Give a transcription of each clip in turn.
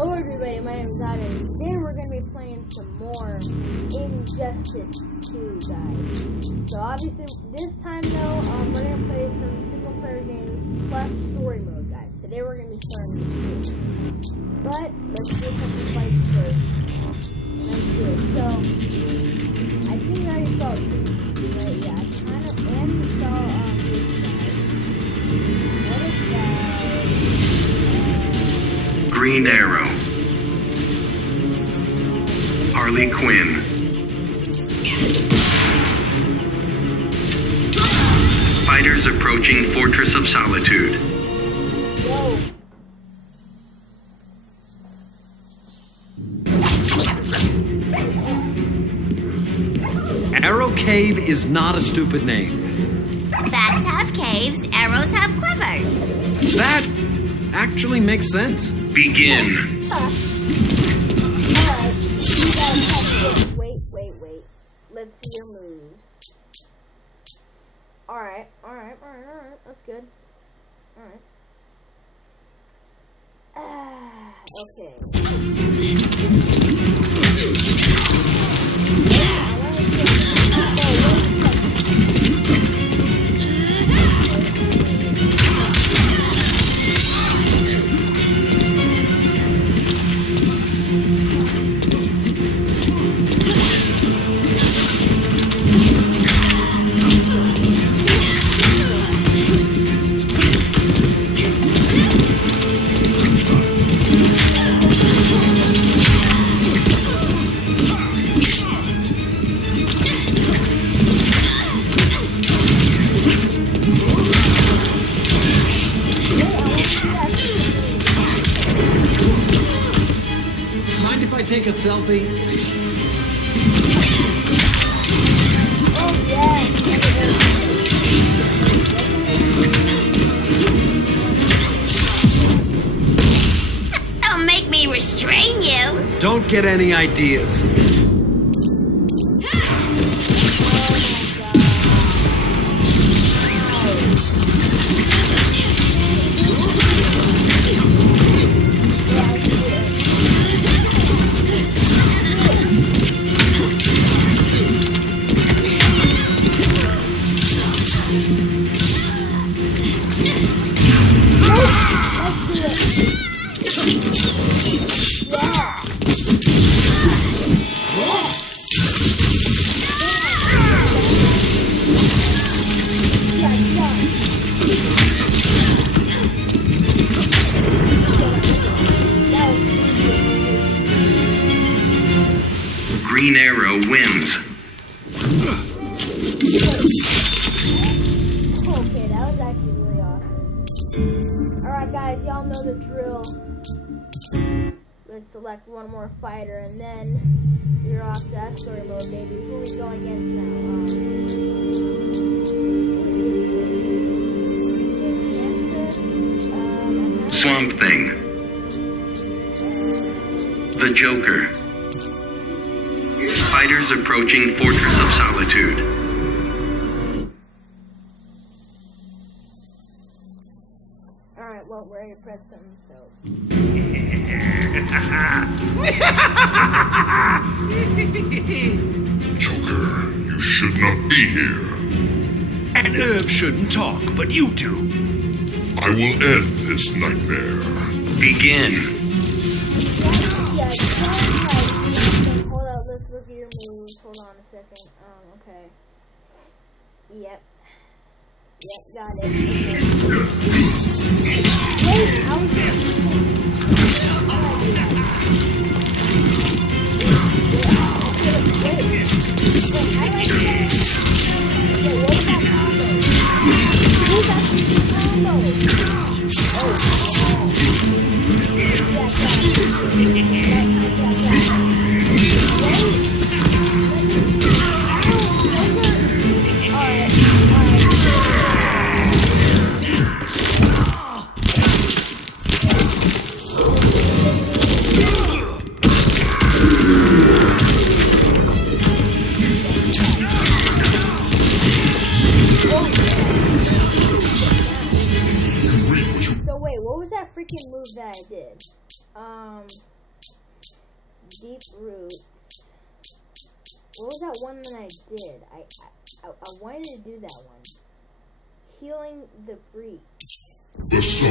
Hello everybody, my name is Adam. Today we're going to be playing some more Injustice 2, guys. So obviously, this time though, we're going to play some single player games plus story mode, guys. Today we're going to be starting with 2. But, let's do a couple fights first. Let's do it. So, I think I already saw 2, right? Yeah, I kind of, and we saw, this guy. What is that? Green Arrow, Harley Quinn, fighters approaching Fortress of Solitude. Whoa. Arrow Cave is not a stupid name. Bats have caves, arrows have quivers. That actually makes sense. Begin. Alright, wait. Let's see your moves. Alright. That's good. Alright. Okay. Mind if I take a selfie? Oh, yeah. Don't make me restrain you. Don't get any ideas. Green Arrow wins. Okay, that was actually really awesome. Alright guys, y'all know the drill. Let's select one more fighter and then you're off to that story mode, baby. Who are we going against now? Swamp Thing, the Joker, fighters approaching Fortress of Solitude. Alright, well, we're ready to press them, so. Joker, you should not be here. An herb shouldn't talk, but you do. I will end this nightmare. Begin. Yeah, hold on, let's look at your moves. Hold on a second. Okay. Yep, got it. Wait, how is freaking move that I did. Deep roots. What was that one that I did? I wanted to do that one. Healing the breach. The soul.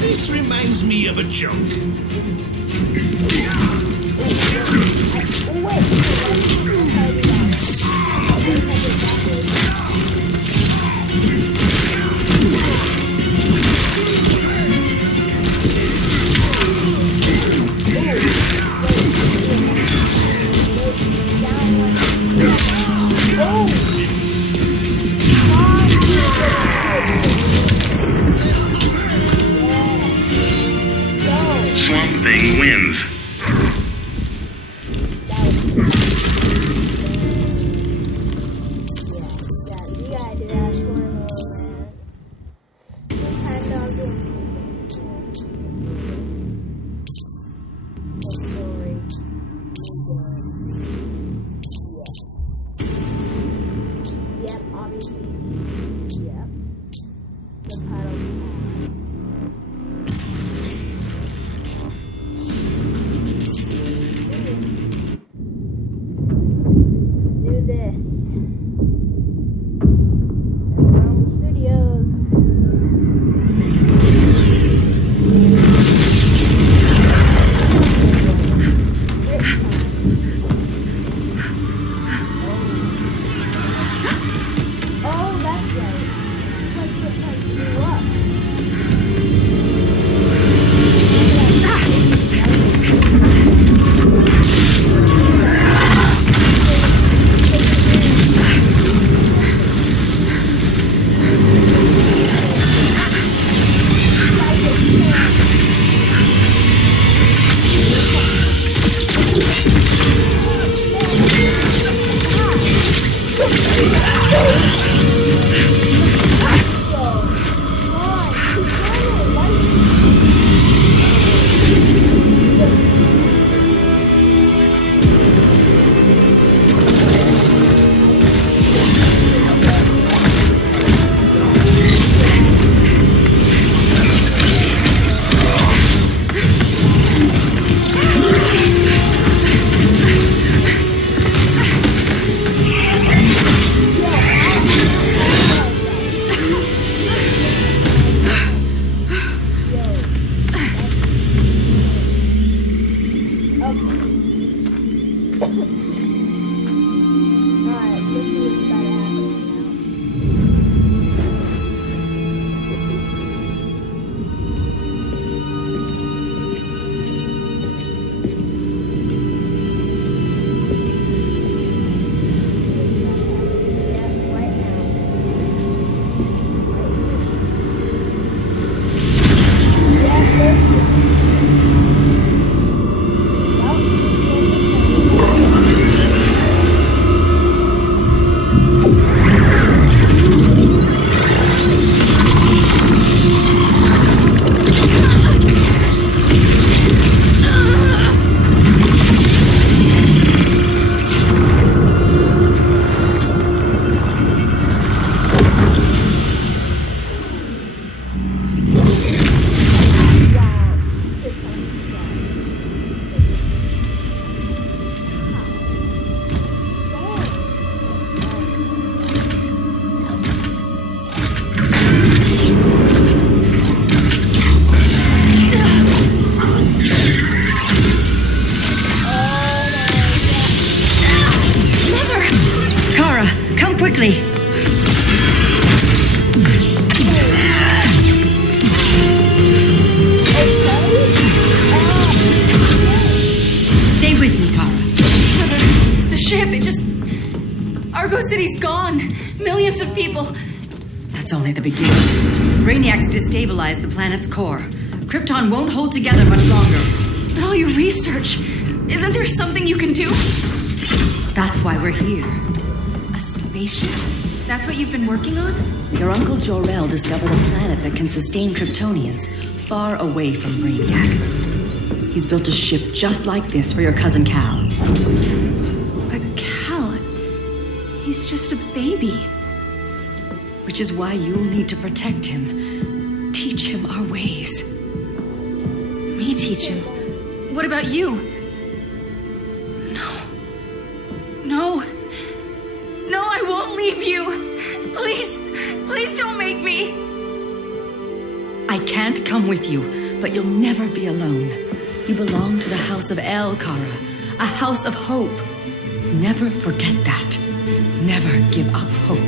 This reminds me of a joke. Swamp Thing wins. city's gone. Millions of people. That's only the beginning. Brainiac's destabilized the planet's core. Krypton won't hold together much longer. But all your research, isn't there something you can do? That's why we're here. A spaceship? That's what you've been working on? Your Uncle Jor-El discovered a planet that can sustain Kryptonians, far away from Brainiac. He's built a ship just like this for your cousin Cal. But Cal, he's just a baby. Which is why you'll need to protect him. Teach him our ways. Me teach him? What about you? No, I won't leave you. Please don't make me. I can't come with you, but you'll never be alone. You belong to the House of El, Kara. A house of hope. Never forget that. Never give up hope.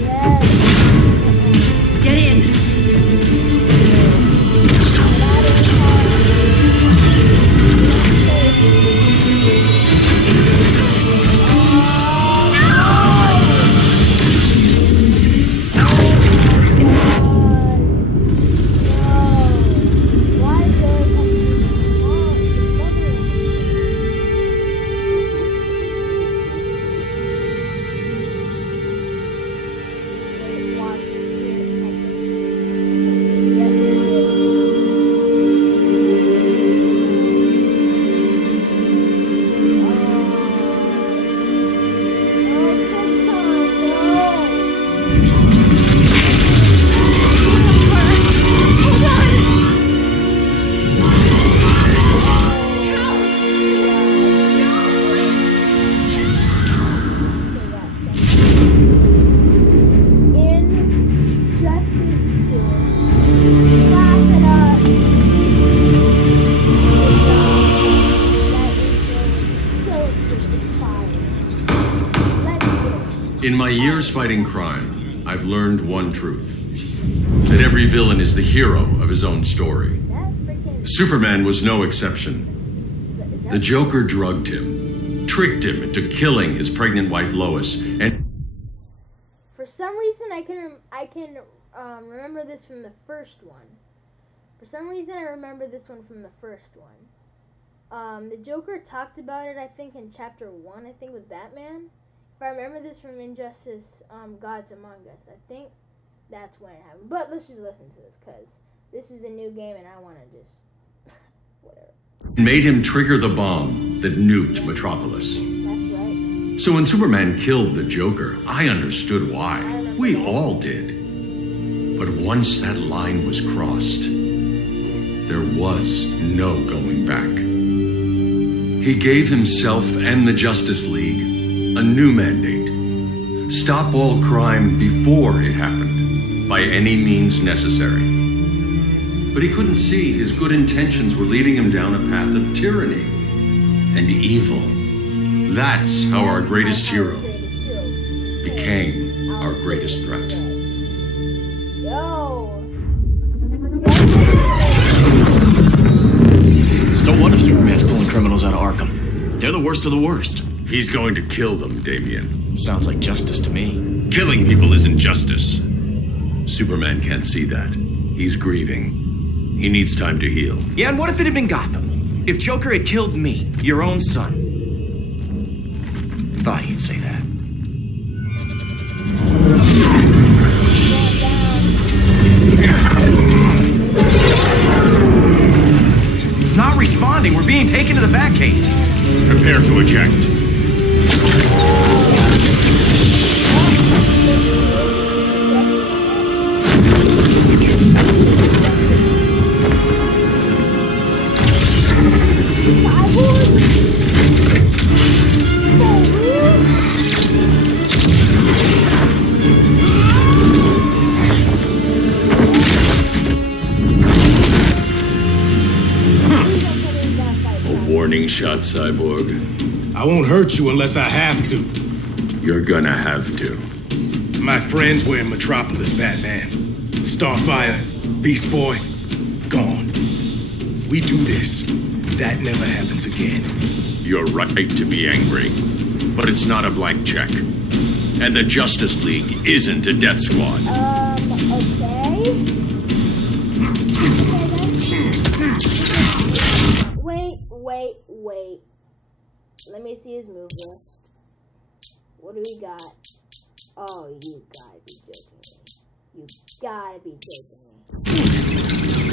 Yes. Get in. In my years fighting crime, I've learned one truth. That every villain is the hero of his own story. Superman was no exception. The Joker drugged him, tricked him into killing his pregnant wife Lois, and For some reason, I can remember this from the first one. For some reason, I remember this one from the first one. The Joker talked about it, I think, in chapter 1, I think, with Batman. If I remember this from Injustice, Gods Among Us, I think that's when it happened. But let's just listen to this, because this is a new game, and I want to just... whatever. made him trigger the bomb that nuked Metropolis. That's right. So when Superman killed the Joker, I understood why. We all did. But once that line was crossed, there was no going back. He gave himself and the Justice League a new mandate. Stop all crime before it happened, by any means necessary. But he couldn't see his good intentions were leading him down a path of tyranny and evil. That's how our greatest hero became our greatest threat. Yo! So what if Superman's pulling criminals out of Arkham? They're the worst of the worst. He's going to kill them, Damian. Sounds like justice to me. Killing people isn't justice. Superman can't see that. He's grieving. He needs time to heal. Yeah, and what if it had been Gotham? If Joker had killed me, your own son? Thought he'd say that. It's not responding. We're being taken to the Batcave. Prepare to eject. Warning shot, Cyborg. I won't hurt you unless I have to. You're gonna have to. My friends were in Metropolis, Batman. Starfire, Beast Boy, gone. We do this. That never happens again. You're right to be angry, but it's not a blank check. And the Justice League isn't a death squad. Okay. Wait. Let me see his move list. What do we got? Oh, you gotta be joking me. You gotta be joking me.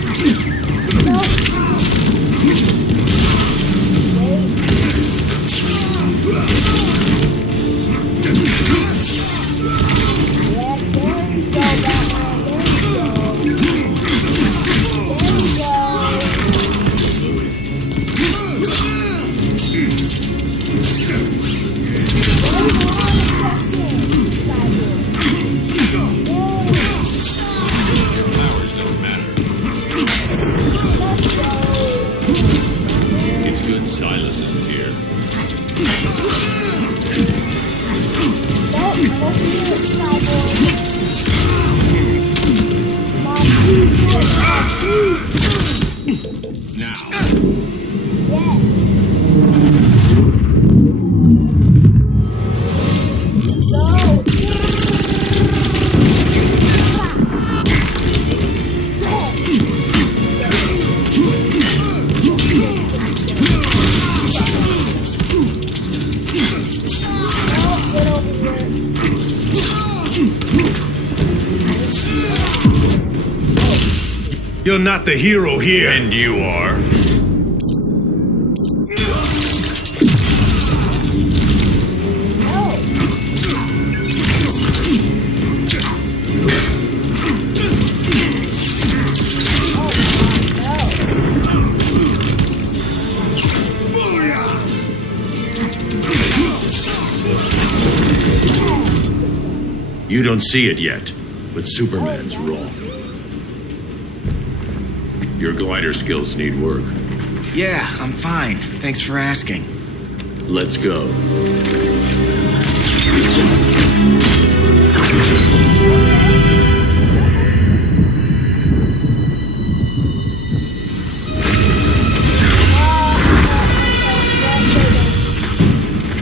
Powers don't matter. It's good Silas isn't here. Now. You're not the hero here. And you are? You don't see it yet, but Superman's wrong. Your glider skills need work. Yeah, I'm fine. Thanks for asking. Let's go.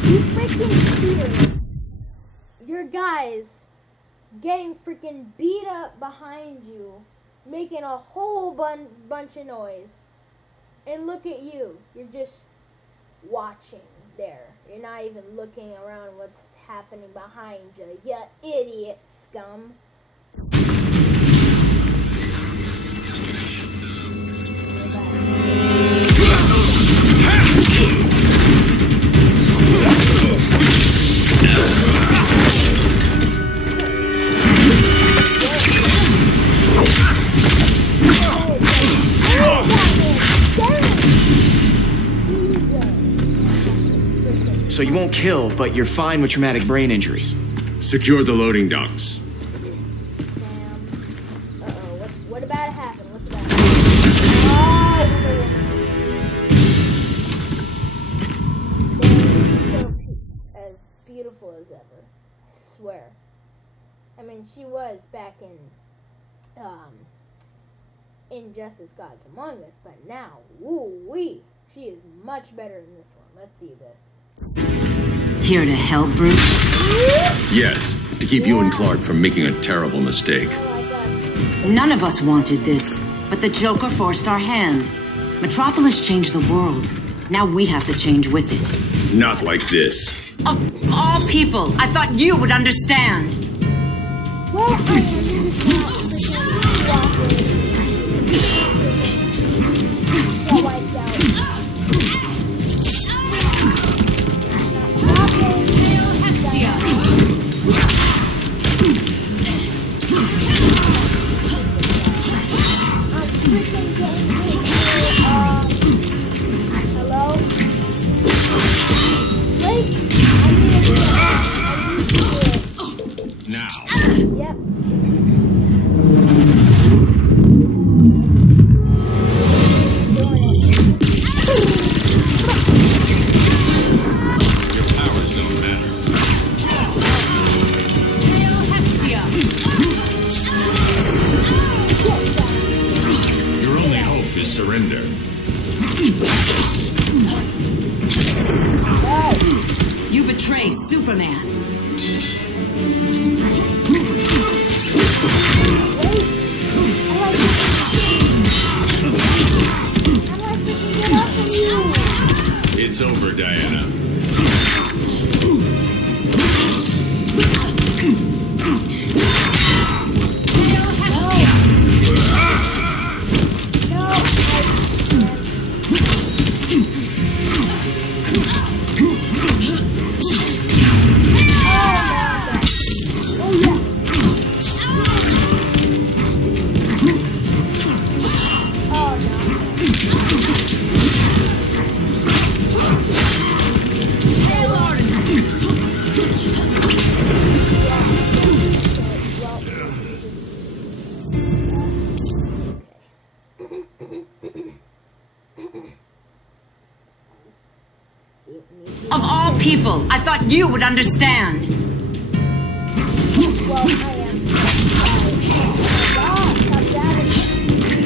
You freaking cheaters. Your guys getting freaking beat up behind you, making a whole bunch of noise. And look at you. You're just watching there. You're not even looking around what's happening behind you. You idiot scum. So you won't kill, but you're fine with traumatic brain injuries. Secure the loading docks. Uh-oh. What about it happen? What's about it happen? So as beautiful as ever. I swear. I mean, she was back in Justice Gods Among Us, but now, woo-wee, she is much better in this one. Let's see this. Here to help, Bruce? Yes, to keep you and Clark from making a terrible mistake. None of us wanted this, but the Joker forced our hand. Metropolis changed the world. Now we have to change with it. Not like this. Of all people, I thought you would understand. Well, I am just not freaking got wiped out. Hello? Wait! I need to do it. Now. Yep. Your powers don't matter. Your only hope is surrender. You betray Superman. It's over, Diana. people. I thought you would understand. Well, I am. Stop dabbing me.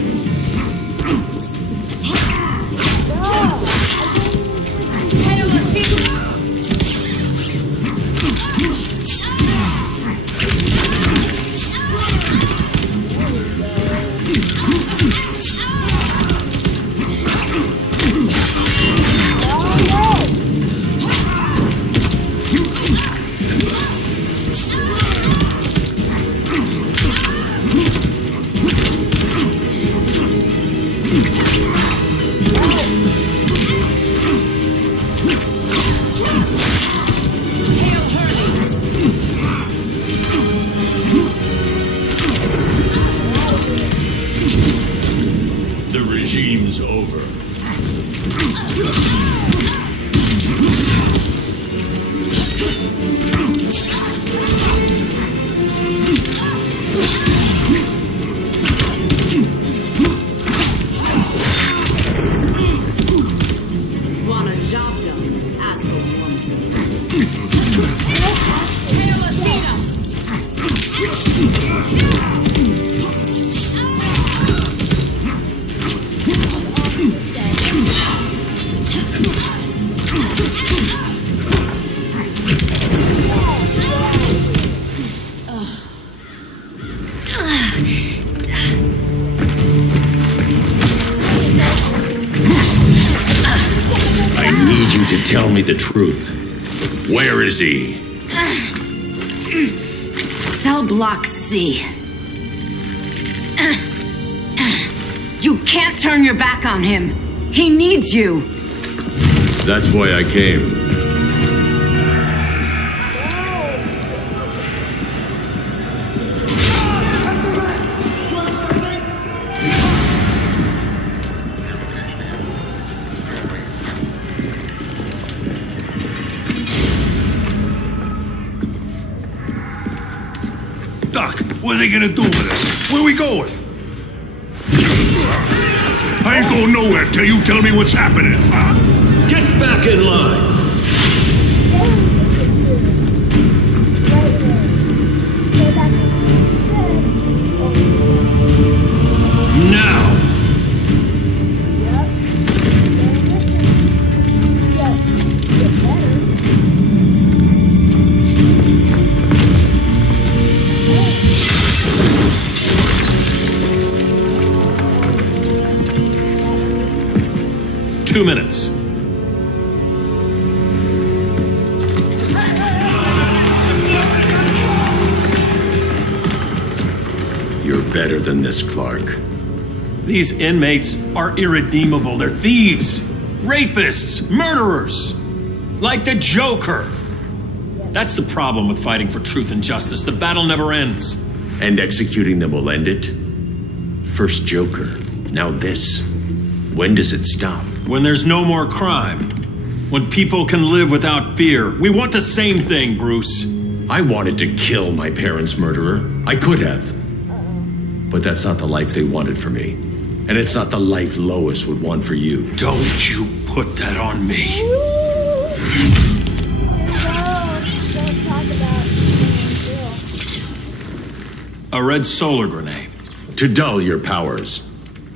The regime's over. Want a job done? Ask a woman. I need you to tell me the truth. Where is he? Cell block C. You can't turn your back on him. He needs you. That's why I came. Doc, what are they gonna do with us? Where we going? I ain't going nowhere till you tell me what's happening. Get back in line. Now. Two minutes. You're better than this, Clark. These inmates are irredeemable. They're thieves, rapists, murderers. Like the Joker. That's the problem with fighting for truth and justice. The battle never ends. And executing them will end it? First Joker, now this. When does it stop? When there's no more crime. When people can live without fear. We want the same thing, Bruce. I wanted to kill my parents' murderer. I could have. But that's not the life they wanted for me. And it's not the life Lois would want for you. Don't you put that on me. Don't talk about A red solar grenade. To dull your powers,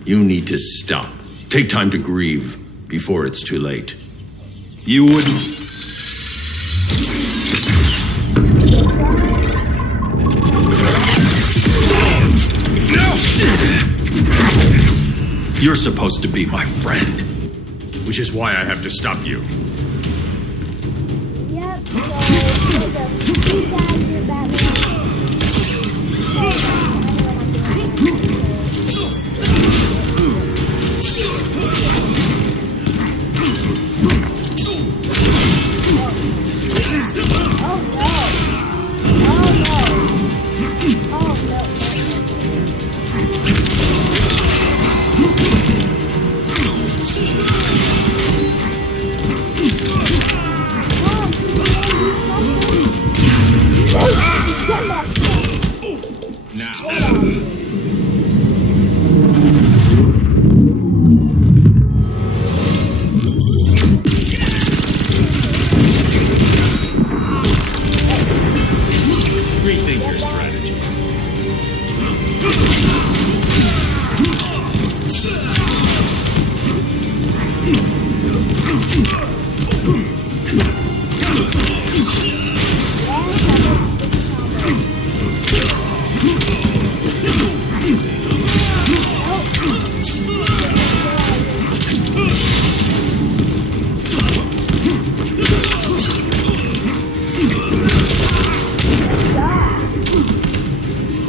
you need to stop. Take time to grieve before it's too late. You wouldn't. You're supposed to be my friend. Which is why I have to stop you. Yep, so you guys, you're Batman. Now.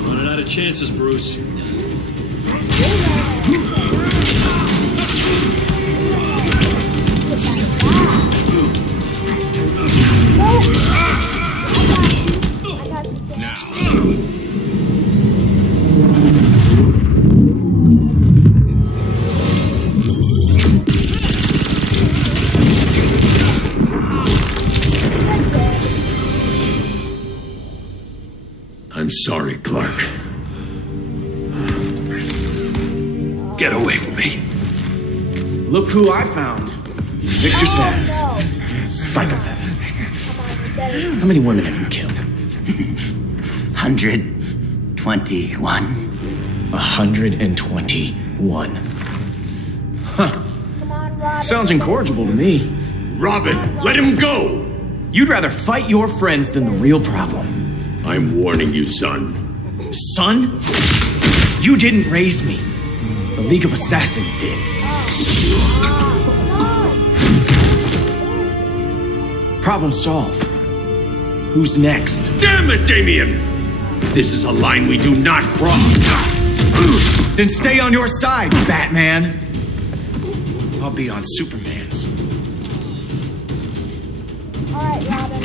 Running out of chances, Bruce. I'm sorry, Clark. Get away from me. Look who I found. Victor Sands. No. Psychopath. Come How many women have you killed? 121. 121. Huh. on, Robin. Sounds incorrigible to me. Robin, let him go! You'd rather fight your friends than the real problem. I'm warning you, son. Son? You didn't raise me. The League of Assassins did. Problem solved. Who's next? Damn it, Damien! This is a line we do not cross. Then stay on your side, Batman. I'll be on Superman's. Alright, Robin.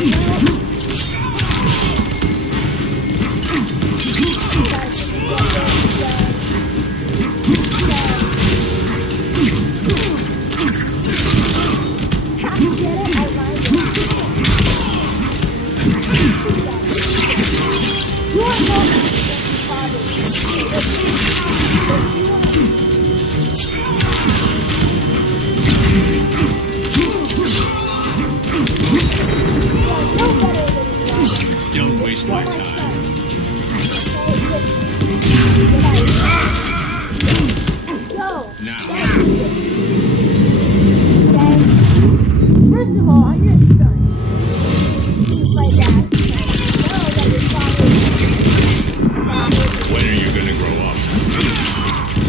Don't waste my time. Now. First of all, I'm your son. He's like that. Know that your father When are you gonna grow up?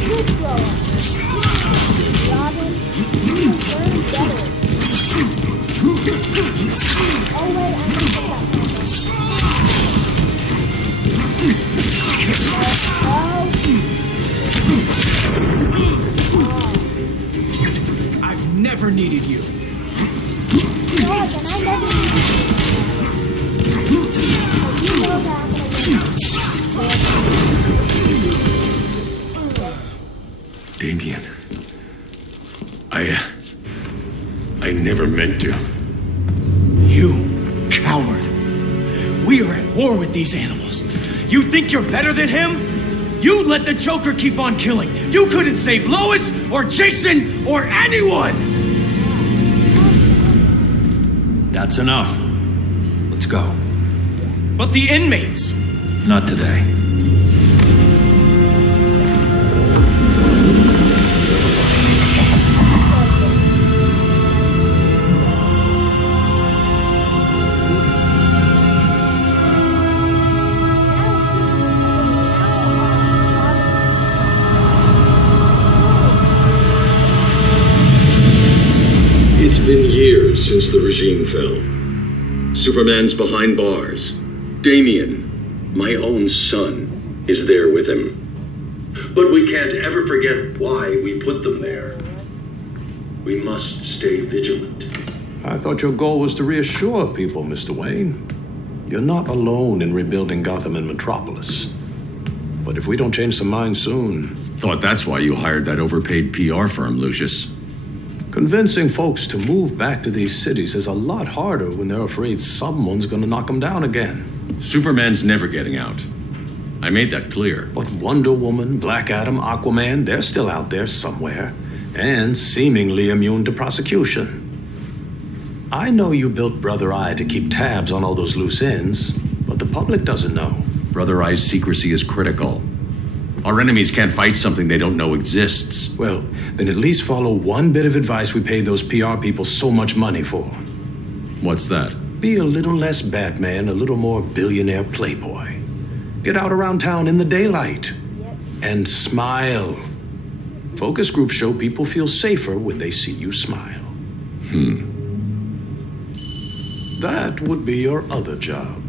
should grow up. Robin, you can learn better. Oh wait, I'm gonna put that I've never needed you. God, then I never knew. You know that I'm gonna win. Damien. I never meant to. You coward. We are at war with these animals. You think you're better than him? You let the Joker keep on killing. You couldn't save Lois or Jason or anyone. That's enough. Let's go. But the inmates. Not today. It's been years since the regime fell. Superman's behind bars. Damien, my own son, is there with him. But we can't ever forget why we put them there. We must stay vigilant. I thought your goal was to reassure people, Mr. Wayne. You're not alone in rebuilding Gotham and Metropolis. But if we don't change some minds soon... Thought that's why you hired that overpaid PR firm, Lucius. Convincing folks to move back to these cities is a lot harder when they're afraid someone's gonna knock them down again. Superman's never getting out. I made that clear. But Wonder Woman, Black Adam, Aquaman, they're still out there somewhere. And seemingly immune to prosecution. I know you built Brother Eye to keep tabs on all those loose ends, but the public doesn't know. Brother Eye's secrecy is critical. Our enemies can't fight something they don't know exists. Well, then at least follow one bit of advice we paid those PR people so much money for. What's that? Be a little less Batman, a little more billionaire playboy. Get out around town in the daylight. And smile. Focus groups show people feel safer when they see you smile. That would be your other job.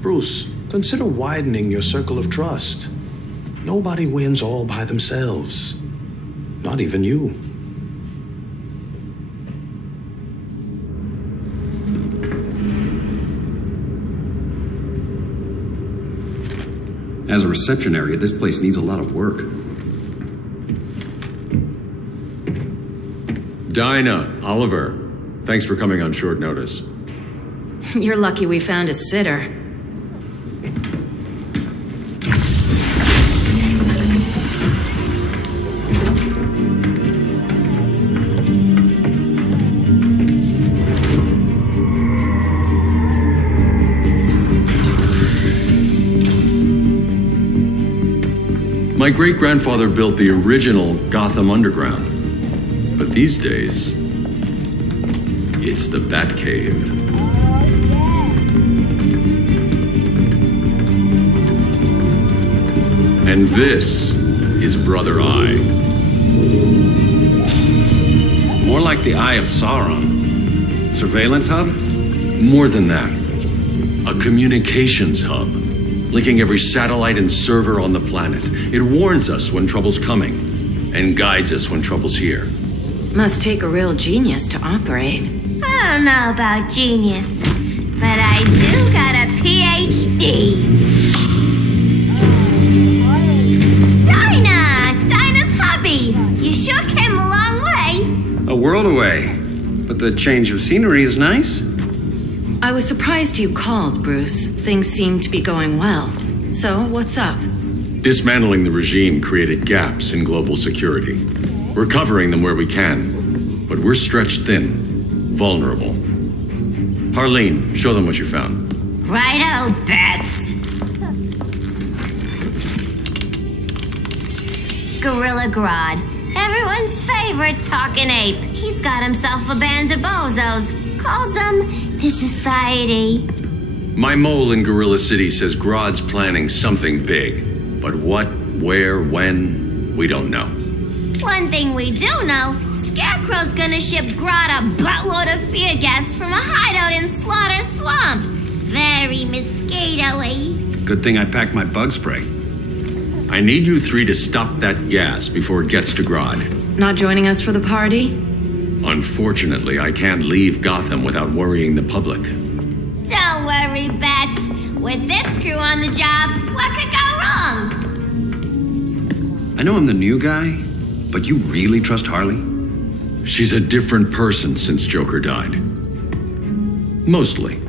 Bruce, consider widening your circle of trust. Nobody wins all by themselves. Not even you. As a reception area, this place needs a lot of work. Dinah, Oliver, thanks for coming on short notice. You're lucky we found a sitter. My great-grandfather built the original Gotham Underground. But these days, it's the Batcave. And this is Brother Eye. More like the Eye of Sauron. Surveillance hub? More than that. A communications hub, linking every satellite and server on the planet. It warns us when trouble's coming, and guides us when trouble's here. Must take a real genius to operate. I don't know about genius, but I do got a PhD. Dinah's hubby. You sure came a long way. A world away, but the change of scenery is nice. I was surprised you called, Bruce. Things seem to be going well. So, what's up? Dismantling the regime created gaps in global security. We're covering them where we can, but we're stretched thin, vulnerable. Harleen, show them what you found. Righto, Bats. Gorilla Grodd, everyone's favorite talking ape. He's got himself a band of bozos. Calls them the Society. My mole in Gorilla City says Grodd's planning something big. But what, where, when, we don't know. One thing we do know, Scarecrow's gonna ship Grodd a buttload of fear gas from a hideout in Slaughter Swamp. Very mosquito-y. Good thing I packed my bug spray. I need you three to stop that gas before it gets to Grodd. Not joining us for the party? Unfortunately, I can't leave Gotham without worrying the public. Don't worry, Bats. With this crew on the job, what could go wrong? I know I'm the new guy, but you really trust Harley? She's a different person since Joker died. Mostly.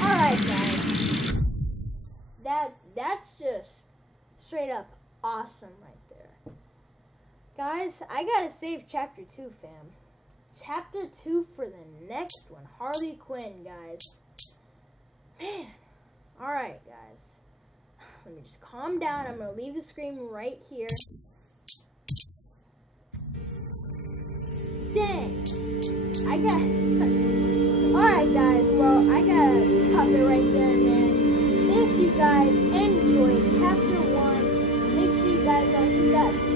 Alright, guys. That's just straight up awesome right there. Guys, I gotta save Chapter 2, fam. Chapter 2 for the next one. Harley Quinn, guys. Man. Alright, guys. Let me just calm down. I'm gonna leave the screen right here. Dang. I got... Alright, guys. Well, I gotta stop it right there, man. If you guys enjoyed Chapter 1, make sure you guys hit that